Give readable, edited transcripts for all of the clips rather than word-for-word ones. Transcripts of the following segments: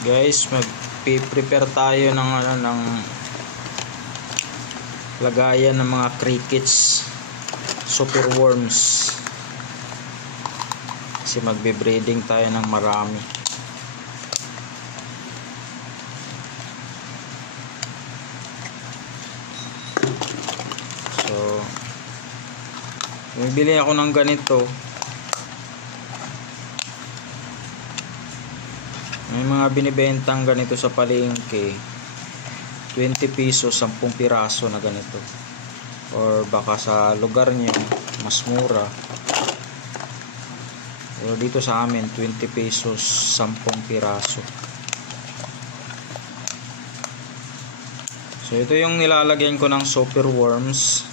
Guys, mag-prepare tayo ng lagayan ng mga crickets, superworms. Kasi magbe-breeding tayo ng marami. So, bibili ako ng ganito. May mga binibentang ganito sa palengke, 20 pesos 10 piraso na ganito, or baka sa lugar niyo mas mura, pero dito sa amin 20 pesos 10 piraso. So ito yung nilalagyan ko ng superworms.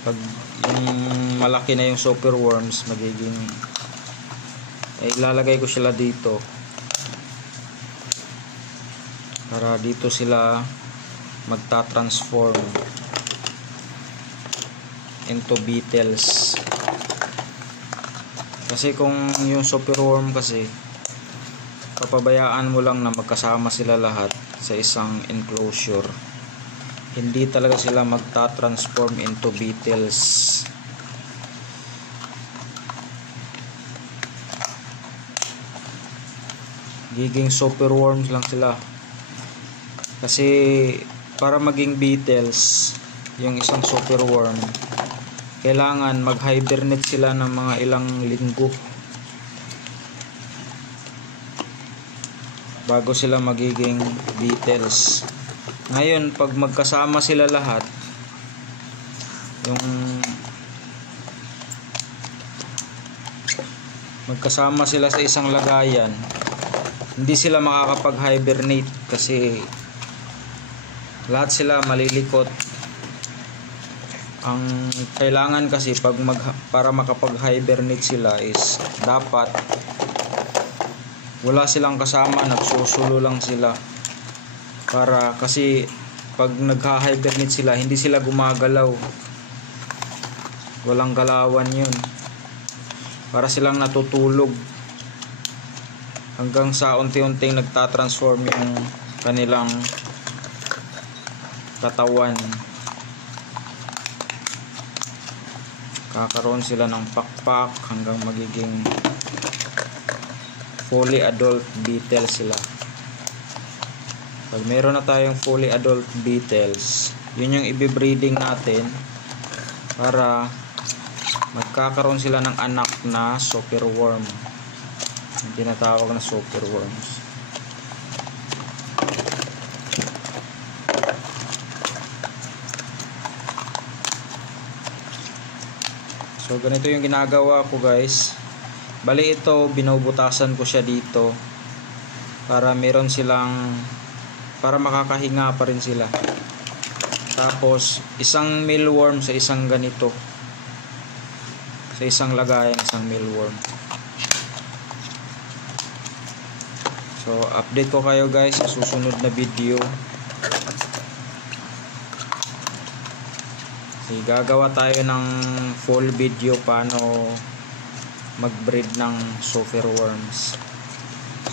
Pag yung malaki na yung superworms, magiging ilalagay ko sila dito para dito sila magta-transform into beetles. Kasi kung yung superworm kasi papabayaan mo lang na magkasama sila lahat sa isang enclosure, hindi talaga sila magta-transform into beetles. Giging superworms lang sila. Kasi para maging beetles yung isang superworm, kailangan mag-hibernate sila ng mga ilang linggo bago sila magiging beetles. Ngayon, pag magkasama sila lahat, yung magkasama sila sa isang lagayan, hindi sila makakapag-hibernate kasi lahat sila malilikot. Ang kailangan kasi para makapag-hibernate sila is dapat wala silang kasama, nagsusulo lang sila. Para kasi pag nag-hibernate sila, hindi sila gumagalaw. Walang galawan yun. Para silang natutulog hanggang sa unti-unting nagtatransform yung kanilang katawan. Kakaroon sila ng pakpak hanggang magiging fully adult beetle sila. Pag meron na tayong fully adult beetles, yun yung i-breeding natin para magkakaroon sila ng anak na superworm, yung tinatawag na superworms. So ganito yung ginagawa ko, guys. Bali ito, binubutasan ko siya dito para meron silang, para makakahinga pa rin sila. Tapos isang mealworm sa isang ganito, sa isang lagayan, isang mealworm. So update ko kayo, guys, sa susunod na video. Gagawa tayo ng full video paano mag-breed ng superworms.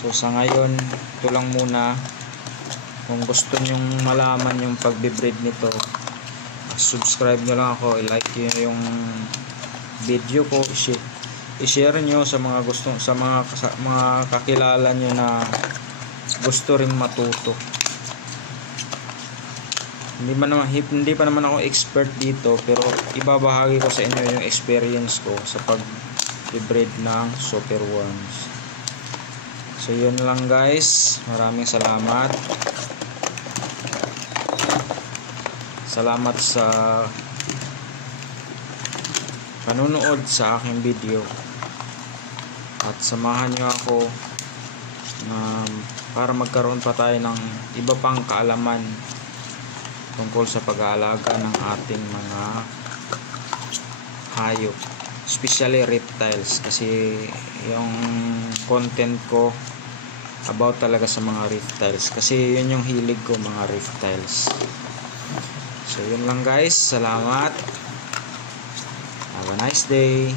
So sa ngayon, ito lang muna. Kung gusto nyong malaman yung pagbe-breed nito, subscribe nyo lang ako, i-like nyo yung video ko, i-share nyo sa mga gusto, sa mga kakilala nyo na gusto ring matuto. Hindi pa naman ako expert dito, pero ibabahagi ko sa inyo yung experience ko sa pag-breed ng superworms. So yun lang, guys. Maraming salamat. Salamat sa panunood sa aking video. At samahan nyo ako para magkaroon pa tayo ng iba pang kaalaman tungkol sa pag-aalaga ng ating mga hayop, especially reptiles, kasi yung content ko about talaga sa mga reptiles, kasi yun yung hilig ko, mga reptiles. So yun lang, guys. Salamat. Have a nice day.